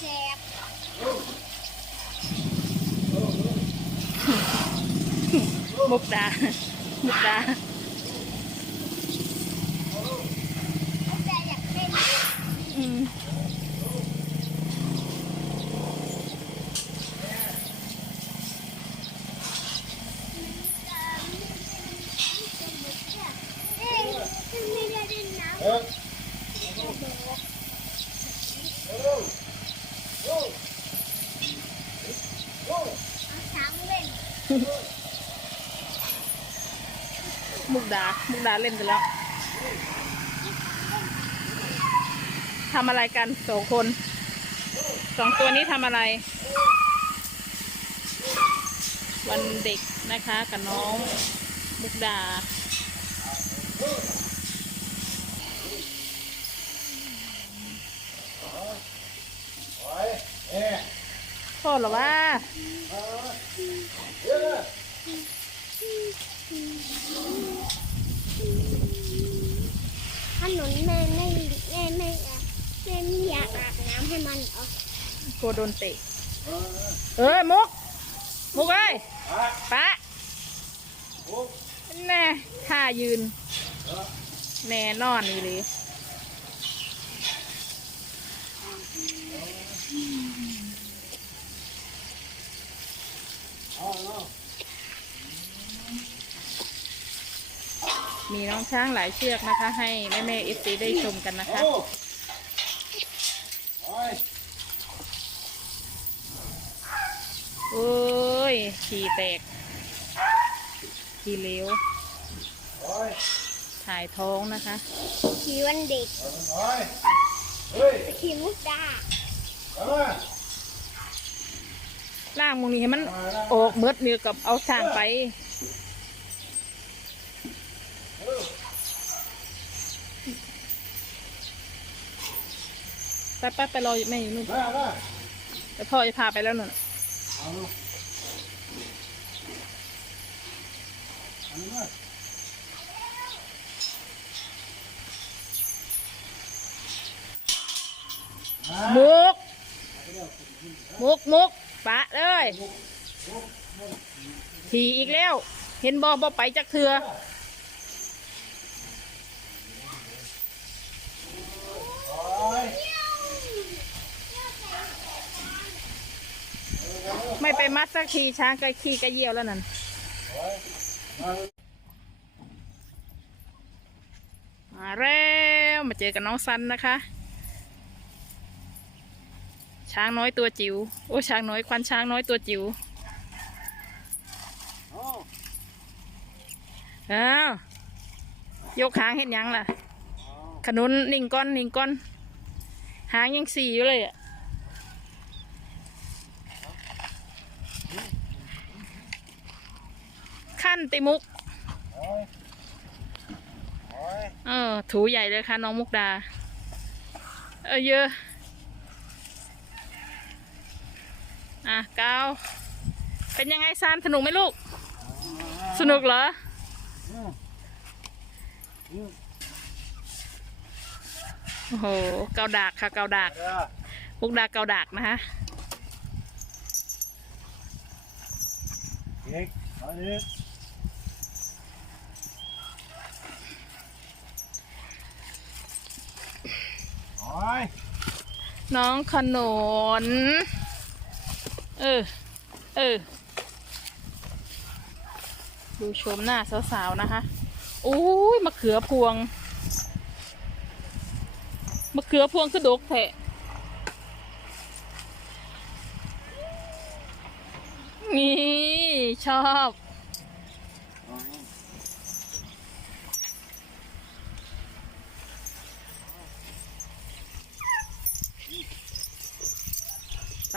เจ็บมุกดามุกดา แต่อยากเล่น อืม เอ้ยไม่ได้เล่นน้ำ เฮ้ย เอาช้างเล่น มุกดา มุกดาเล่นกันแล้ว ทำอะไรกันสองคน สองตัวนี้ทำอะไร วันเด็กนะคะกับน้อง มุกดา พ่อหรอว่า เดี๋ยวนะ ขนุนแม่ไม่แม่ไม่อะแม่ไม่อยากอาบน้ำให้มันเอา ก ลัวโดนเตะเอ้ยมุก มุกเอ้ยอะปะโอ้แน่ท่ายืน แน่นอนนี่เลยเอาเอามีน้องช้างหลายเชือกนะคะ ให้แม่แม่เอฟซีได้ชมกันนะคะ โอ้ไป โอ้ยขี่แตกขี่เหลวไปถ่ายท้องนะคะขี่วันเด็กไปเฮ้ยขี่มุกดาไปมาล่างมึงนี่ให้มันออกเมืดเนือกับเอาช่างไปไปไปไปรออยู่แม่อยู่นู่นมามาแต่พ่อจะพาไปแล้วนู่น เอาลูกอาลูกมามามุก มุกมุกปะเลย ถีอีกแล้ว เห็นบอบอไปจากเถือ ม่ไปมัดสักทีช้างก็ขี่ก็เยี่ยวแล้วนั่นมามาแล้วมาเจอกับน้องซันนะคะ ช้างน้อยตัวจิ๋วโอ้ช้างน้อยควันช้างน้อยตัวจิ๋วเอ้าวยกหางเห็นยังล่ะ ขนุนนิ่งก้อนนิ่งก้อน หางยังสี่อยู่เลยอะ ขั้นติมุก เออ ถูใหญ่เลยค่ะน้องมุกดา เออเยอะ อะก้าวเป็นยังไงซานสนุกไหมลูก สนุกเหรอ โอ้โห เกาดากค่ะ เกาดากมุกดาเกาดากนะคะเด็กมาดิไน้องขนนเออ เออ ดูชมหน้าสาวๆนะคะอุ้ยมะเขือพวง มะเขือพวงคือดกแทะนี่ ชอบ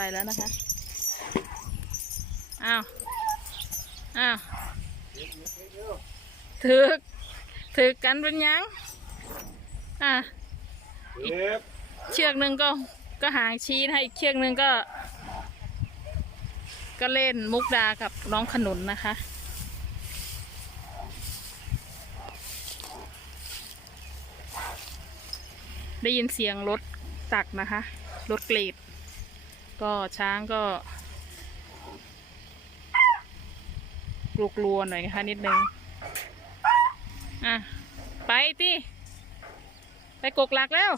ไปแล้วนะคะ อ้าว อ้าวถือกถือกันเป็นยัง อะเด็กเชือกหนึ่งก็ ก็หางชี้ให้อีกเชือกหนึงก็ ก็เล่นมุกดากับน้องขนุนนะคะได้ยินเสียงรถตักนะคะ รถเกรด ก็ช้างก็กลัวๆหน่อยนะคะนิดนึง อะ ไปติไปกกหลักแล้ว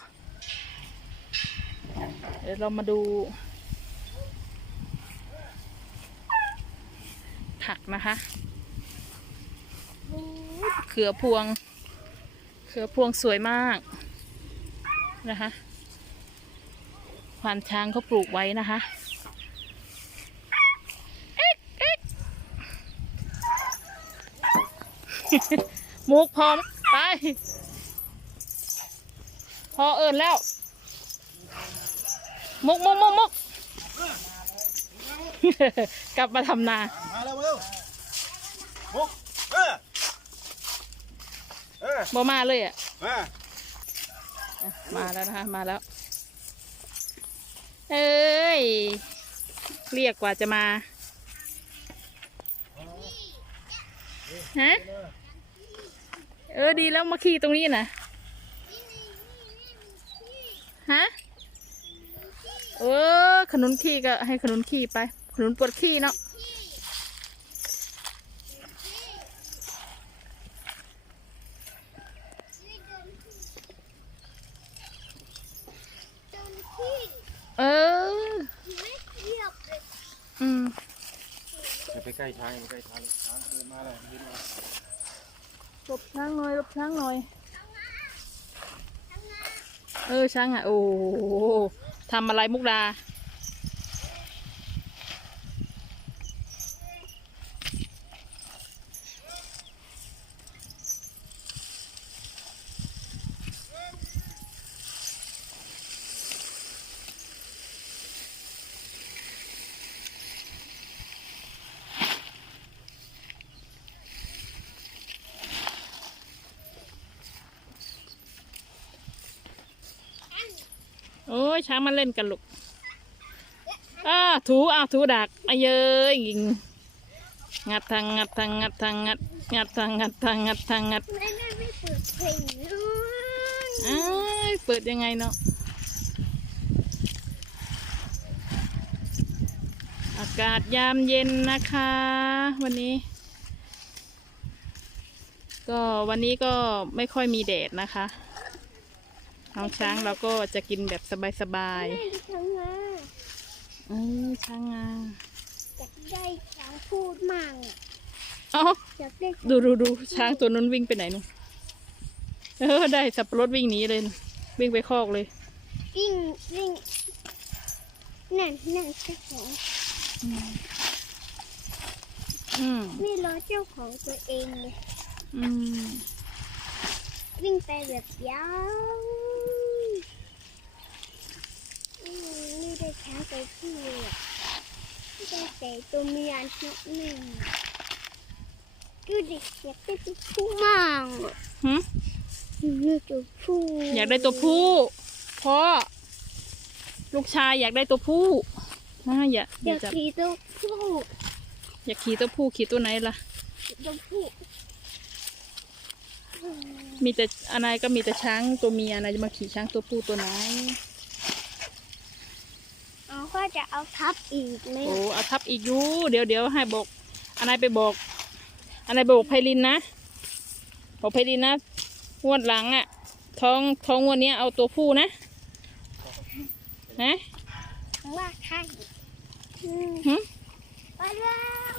เดี๋ยวเรามาดู ผักนะคะ เขือพวง เขือพวงสวยมากนะคะ ควานช้างเขาปลูกไว้นะคะเอ๊ะเอ๊ะมุกพร้อมไป พอเอินแล้ว มุกมุกมุกมุกกลับมาทำนา มาแล้วมาแล้วมุกเออเออบ่มาเลยอะ มาอะมาแล้วนะคะ มาแล้ว เอ้ย เรียกกว่าจะมา ฮะ เออดีแล้วมาขี่ตรงนี้นะฮะ เออ ขนุนขี่ก็ให้ขนุนขี่ไป ขนุนปวดขี่เนาะจนที่ เออไม่เทียบเลยอืมอย่าไปใกล้ช้างอย่าไปใกล้ช้างช้างเดินมาแล้วเดินมาหลบช้างหน่อยหลบช้างหน่อย เออช้างอะ โอ้โหทำอะไรมุกดา โอ้ยช้างมันเล่นกันลูกอ้าถูอ้าถูดักอะเยยยิงงัดทางงัดทางงัดทางงัดงัดทางงัดทางงัดทางงัดไม่ได้ไม่เปิดเพลงอ้ายเปิดยังไงเนาะอากาศยามเย็นนะคะ วันนี้ ก็วันนี้ก็ไม่ค่อยมีแดดนะคะ น้องช้างเราก็จะกินแบบสบายแม่ดิฉันมาๆเออช้างงาอยากได้ช้างพูดมั่งอะเอ้าอยากได้ดูดูดูช้างตัวนั้นวิ่งไปไหนนู่นเออได้สับปะรดวิ่งหนีเลยน่ะวิ่งไปคอกเลย วิ่งวิ่งนั่นนั่นเจ้าของอืมไม่รอเจ้าของตัวเองเลยอืม วิ่งไปแบบยาวอืมนี่ได้ ช้างตัวผู้เลยอะได้แต่ตัวเมียนิดหนึ่งดูดิอยากได้ตัวผู้มั่งอะหึนี่ตัวผู้อยากได้ตัวผู้พ่อลูกชายอยากได้ตัวผู้นะอย่าออยาย่ากจับขี่ตัวผู้อยากขี่ตัวผู้ขี่ตัวไหนล่ะ ตัวผู้อืมมีแต่อะไรก็มีแต่ช้างตัวเมียนะจะมาขี่ช้างตัวผู้ตัวไหนเอา ก็จะเอาทับอีกไหมโอ้เอาทับอีกอยูเดี๋ยวเดี๋ยวให้บอกอะไรไปบอกอะไรไปบอกไพลินนะบอกไพลินนะงวดหลังอะท้องท้องงวดเนี้ยเอาตัวผู้นะนะว่าใช่อืมหึไปแล้ว